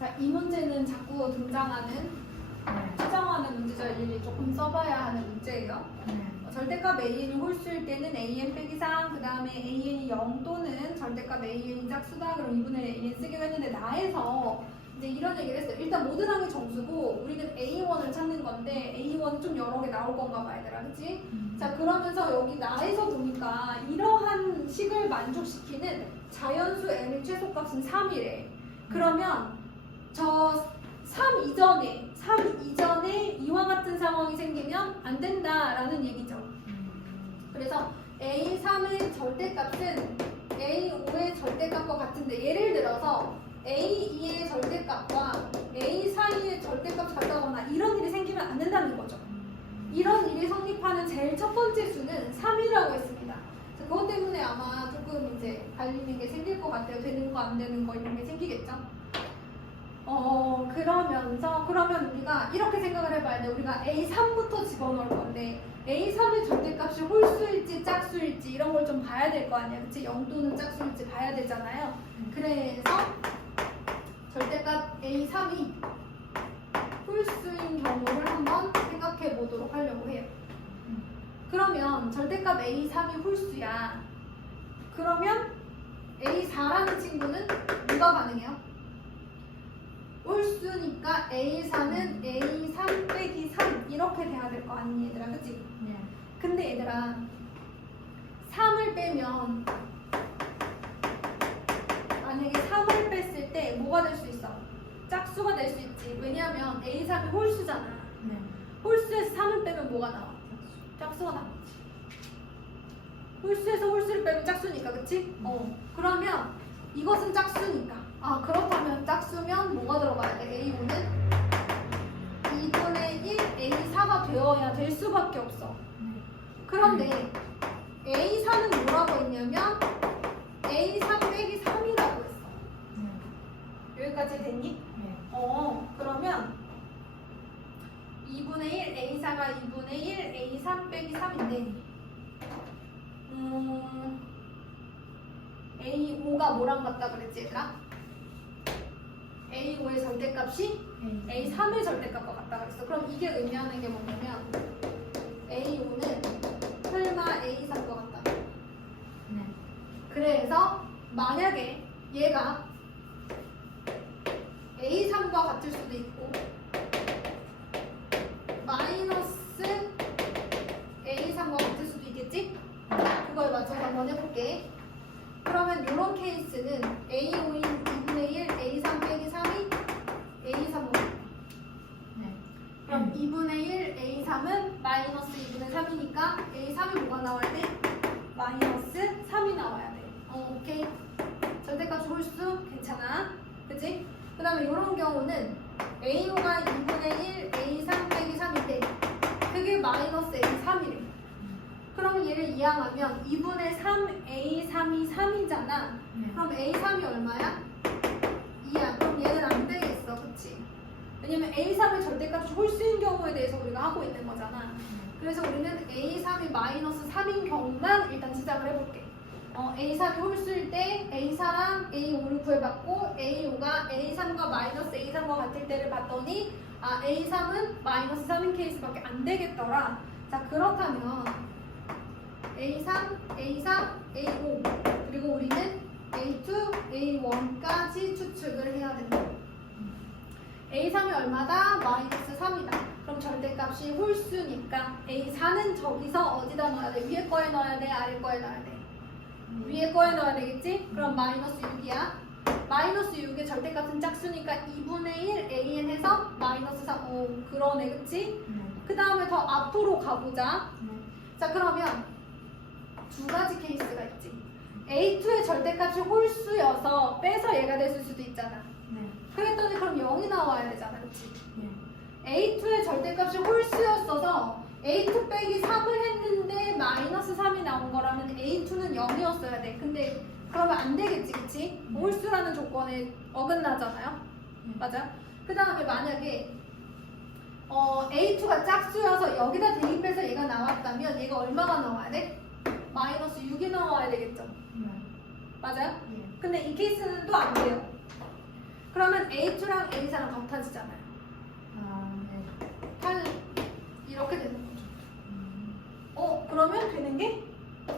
자, 이 문제는 자꾸 등장하는 수정하는 문제죠. 일일이 조금 써봐야 하는 문제예요. 절대값 AN이 홀수일 때는 AN 빼기 3, 그 다음에 AN이 0 또는 절대값 AN이 짝수다. 그럼 2분의 AN 쓰기로 했는데 나에서 이제 이런 얘기를 했어요. 일단 모든 항이 정수고 우리는 A1을 찾는 건데 A1은 좀 여러 개 나올 건가 봐 얘들아. 그치? 자, 그러면서 여기 나에서 보니까 이러한 식을 만족시키는 자연수 N의 최소값은 3이래. 그러면 저 3 이전에 이와 같은 상황이 생기면 안 된다라는 얘기죠. 그래서 A3의 절대값은 A5의 절대값과 같은데 예를 들어서 A2의 절대값과 A4의 절대값 같다거나 이런 일이 생기면 안 된다는 거죠. 이런 일이 성립하는 제일 첫 번째 수는 3이라고 했습니다. 그것 때문에 아마 조금 이제 갈리는 게 생길 것 같아요. 되는 거 안 되는 거 이런 게 생기겠죠. 그러면 우리가 이렇게 생각을 해봐야 돼. 우리가 A3부터 집어넣을 건데 A3의 절대값이 홀수일지 짝수일지 이런 걸 좀 봐야 될 거 아니야. 그치? 0 또는 짝수일지 봐야 되잖아요. 그래서 절대값 A3이 홀수인 경우를 한번 생각해 보도록 하려고 해요. 그러면 절대값 A3이 홀수야. 그러면 A4라는 친구는 뭐가 가능해요? 홀수니까 A4는 A3 빼기 3 이렇게 돼야 될 거 아니니 얘들아, 그치? 네. 근데 얘들아 3을 빼면 만약에 3을 뺐을 때 뭐가 될 수 있어? 짝수가 될 수 있지. 왜냐하면 A3이 홀수잖아. 네. 홀수에서 3을 빼면 뭐가 나와? 짝수가 나오지. 홀수에서 홀수를 빼면 짝수니까, 그치? 그러면 이것은 짝수니까. 그렇다면 짝수면 뭐가 들어가야 돼? A5는 2분의 1 A4가 되어야 될 수밖에 없어. 그런데 A4는 뭐라고 했냐면 A3 빼기 3이라고 했어. 여기까지 됐니? 네. 그러면 2분의 1 A4가 2분의 1 A3 빼기 3인데 A5가 뭐랑 같다 그랬지 얘들아? A5의 절대값이 A3의 절대값과 같다 그랬어. 그럼 이게 의미하는 게 뭐냐면 A5는 설마 A3과 같다. 네. 그래서 만약에 얘가 A3과 같을 수도 있고 마이너스 A3과 같을 수도 있겠지? 그걸 맞춰서 한번 해볼게. 그러면 이런 케이스는 A5인 2분의 1 A3 빼기 3이 A3으로. 네. 그럼 2분의 1 A3은 마이너스 2분의 3이니까 A3이 뭐가 나와야 돼? 마이너스 3이 나와야 돼. 오케이. 절대값 홀수 괜찮아. 그치? 그 다음에 이런 경우는 A5가 2분의 1 A3 빼기 3인데 그게 마이너스 A3이래. 그럼 얘를 이항하면 2분의 3 A3이 3이잖아. 그럼 A3이 얼마야? 2야. 그럼 얘는 안 되겠어. 그치? 왜냐면 A3의 절대값이 홀수인 경우에 대해서 우리가 하고 있는 거잖아. 그래서 우리는 A3이 마이너스 3인 경우만 일단 시작을 해볼게. A3이 홀수일 때 A4랑 A5를 구해봤고 A5가 A3과 마이너스 A3과 같을 때를 봤더니 A3은 마이너스 3인 케이스밖에 안 되겠더라. 자, 그렇다면 A3, A4, A5 그리고 우리는 A2, A1까지 추측을 해야 된다. A3이 얼마다? 마이너스 3이다. 그럼 절대값이 홀수니까 A4는 저기서 어디다 넣어야 돼? 위에 거에 넣어야 돼? 아래 거에 넣어야 돼? 위에 거에 넣어야 되겠지? 그럼 마이너스 6이야. 마이너스 6의 절대값은 짝수니까 2분의 1 AN 해서 마이너스 3. 그러네, 그치? 그 다음에 더 앞으로 가보자. 자, 그러면 두 가지 케이스가 있지. A2의 절대값이 홀수여서 빼서 얘가 됐을 수도 있잖아. 그랬더니 그럼 0이 나와야 되잖아, 그치? A2의 절대값이 홀수였어서 A2 빼기 3을 했는데 마이너스 3이 나온 거라면 A2는 0이었어야 돼. 근데 그러면 안 되겠지, 그치? 홀수라는 조건에 어긋나잖아요. 맞아? 그 다음에 만약에 A2가 짝수여서 여기다 대입해서 얘가 나왔다면 얘가 얼마가 나와야 돼? 마이너스 6이 나와야 되겠죠? 맞아요? 근데 이 케이스는 또 안 돼요. 그러면 A2랑 A4랑 같아지잖아요. 아, 네. 8 이렇게 되는 거죠. 음, 그러면 되는 게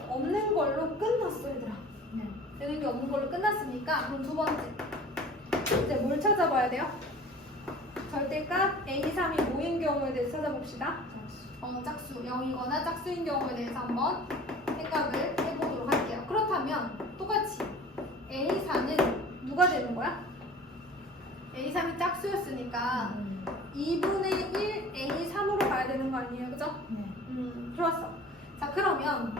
없는 걸로 끝났어, 얘들아. 네. 되는 게 없는 걸로 끝났으니까 그럼 두 번째 이제 뭘 찾아봐야 돼요? 절대값 A3이 뭐인 경우에 대해서 찾아봅시다. 짝수 0이거나 짝수인 경우에 대해서 한번 생각을 해보도록 할게요. 그렇다면 똑같이 A4는 누가 되는 거야? A3이 짝수였으니까 2분의 1 A3으로 가야 되는 거 아니에요? 그죠? 네. 좋았어. 자, 그러면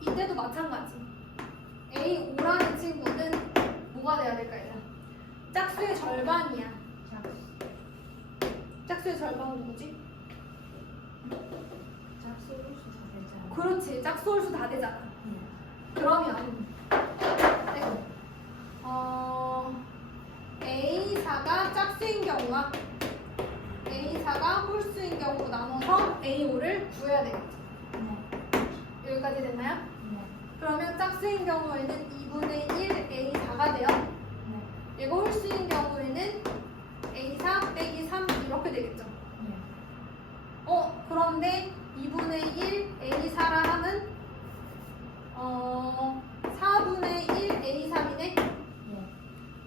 이때도 마찬가지. A5라는 친구는 뭐가 돼야 될까, 얘들아? 짝수의 절반이야. 짝수의 절반은 누구지? 짝수 홀수 다 되잖아. 그렇지. 짝수 홀수 다 되잖아. 네. 그러면 A4가 짝수인 경우와 A4가 홀수인 경우로 나눠서 A5를 구해야 되겠죠. 네. 여기까지 됐나요? 네. 그러면 짝수인 경우에는 2분의 1 A4가 돼요. 네. 얘가 홀수인 경우에는 A4 빼기 3 이렇게 되겠죠. 네. 그런데 2분의 1 A4라 함은 4분의 1 A3이네. 네.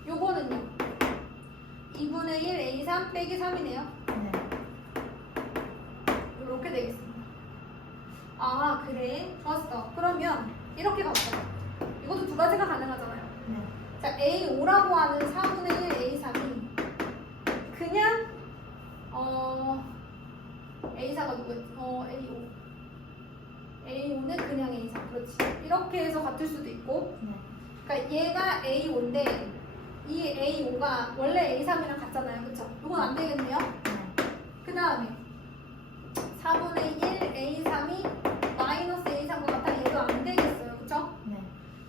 요거는요. 2분의 1 A3 빼기 3이네요. 네. 이렇게 되겠습니다. 아, 그래. 좋았어. 그러면 이렇게 가보자. 이것도 두 가지가 가능하잖아요. 네. 자, A5라고 하는 4분의 1 A3이 그냥 A4가 누구였지? A5. A5는 그냥 A4. 그렇지. 이렇게 해서 같을 수도 있고. 네. 그러니까 얘가 A5인데 이 A5가 원래 A3이랑 같잖아요. 그쵸? 이건 안 되겠네요. 네. 그 다음에 4분의 1 A3이 마이너스 A3과 같아. 얘도 안 되겠어요. 그쵸? 네.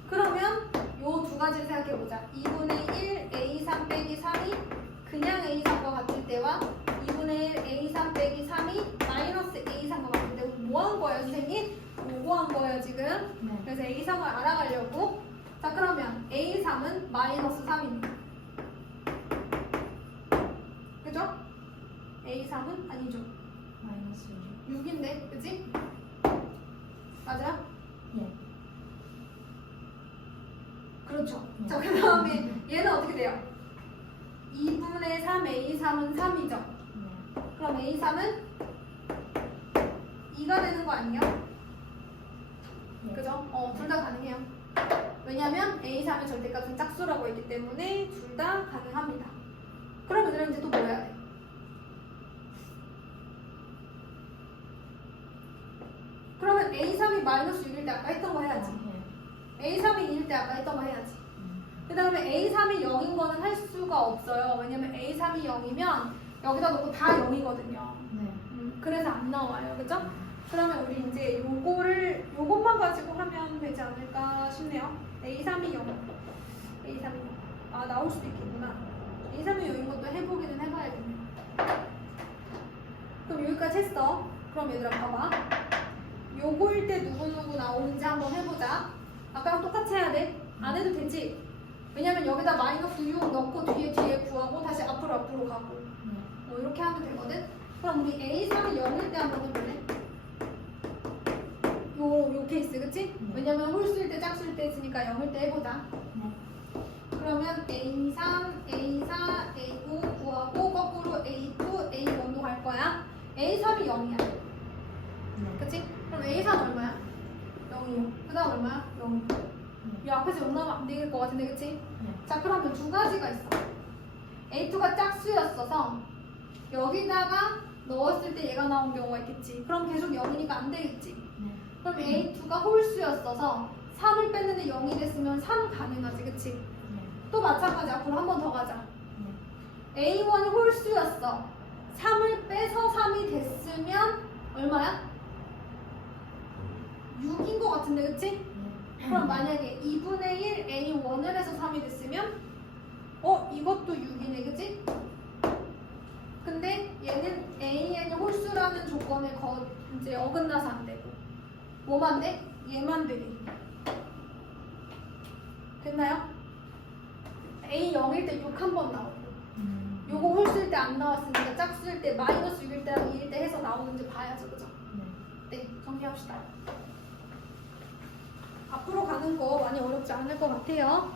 그러면 요 두 가지를 생각해보자. 2분의 1 A3 빼기 3이 그냥 A3과 같을 때와 2분의 1 A3 빼기 3이 마이너스 A3과 같을 때 뭐 한 거예요, 선생님? 요거 한 거예요, 지금. 네. 그래서 A3을 알아가려고. 자, 그러면 A3은 마이너스 3입니다. 그죠? A3은 아니죠. 마이너스 6인데, 그지? 맞아요? 예. 그렇죠. 네. 자, 그 다음에 얘는 어떻게 돼요? 2분의 3 A3은 3이죠. 네. 그럼 A3은 2가 되는 거 아니에요? 네. 그죠? 둘 다 가능해요. 왜냐면 A3의 절대값은 짝수라고 했기 때문에 둘 다 가능합니다. 그럼 얘들은 이제 또 뭐 해야 돼? 그러면 A3이 마이너스 6일 때 아까 했던 거 해야지. 네. A3이 2일 때 아까 했던 거 해야지. 그 다음에 A3이 0인 거는 할 수가 없어요. 왜냐면 A3이 0이면 여기다 놓고 다 0이거든요. 네. 그래서 안 나와요. 그죠? 그러면 우리 이제 요것만 가지고 하면 되지 않을까 싶네요. A3이 0. A3이 0. 아, 나올 수도 있겠구나. A3이 0인 것도 해보기는 해봐야겠네. 그럼 여기까지 했어. 그럼 얘들아, 봐봐. 요거일 때 누구누구 나오는지 한번 해보자. 아까랑 똑같이 해야 돼. 안 해도 되지? 왜냐면 여기다 마이너스 6 넣고 뒤에 구하고 다시 앞으로 가고 네. 이렇게 하면 되거든? 그럼 우리 A3이 0일 때 한번 해볼래? 요 케이스, 그치? 네. 왜냐면 홀수일 때 짝수일 때 했으니까 0일 때 해보자. 네. 그러면 A3, A4, A5 구하고 거꾸로 A2, A1로 갈 거야. A3이 0이야. 네. 그치? 그럼 A4는 얼마야? 0이요. 그 다음 얼마야? 0. 이 앞에서 0 나오면 안 되길 것 같은데, 그치? 네. 자, 그러면 두 가지가 있어. A2가 짝수였어서 여기다가 넣었을 때 얘가 나온 경우가 있겠지. 그럼 계속 0이니까 안 되겠지. 네. 그럼 A2가 홀수였어서 3을 뺐는데 0이 됐으면 3 가능하지, 그치? 네. 또 마찬가지. 앞으로 한 번 더 가자. 네. A1이 홀수였어. 3을 빼서 3이 됐으면 얼마야? 6인 것 같은데, 그치? 네. 그럼 만약에 2분의 1 A1을 해서 3이 됐으면 이것도 6이네, 그치? 근데 얘는 AN이 홀수라는 조건을 이제 어긋나서 안 되고 뭐만 돼? 얘만 되게 됐나요? A 0일 때 6 한 번 나오고 안 나왔으니까 짝수일 때 마이너스 6일 때랑 2일 때 해서 나오는지 봐야죠. 그죠? 네. 네, 정리합시다. 앞으로 가는 거 많이 어렵지 않을 것 같아요.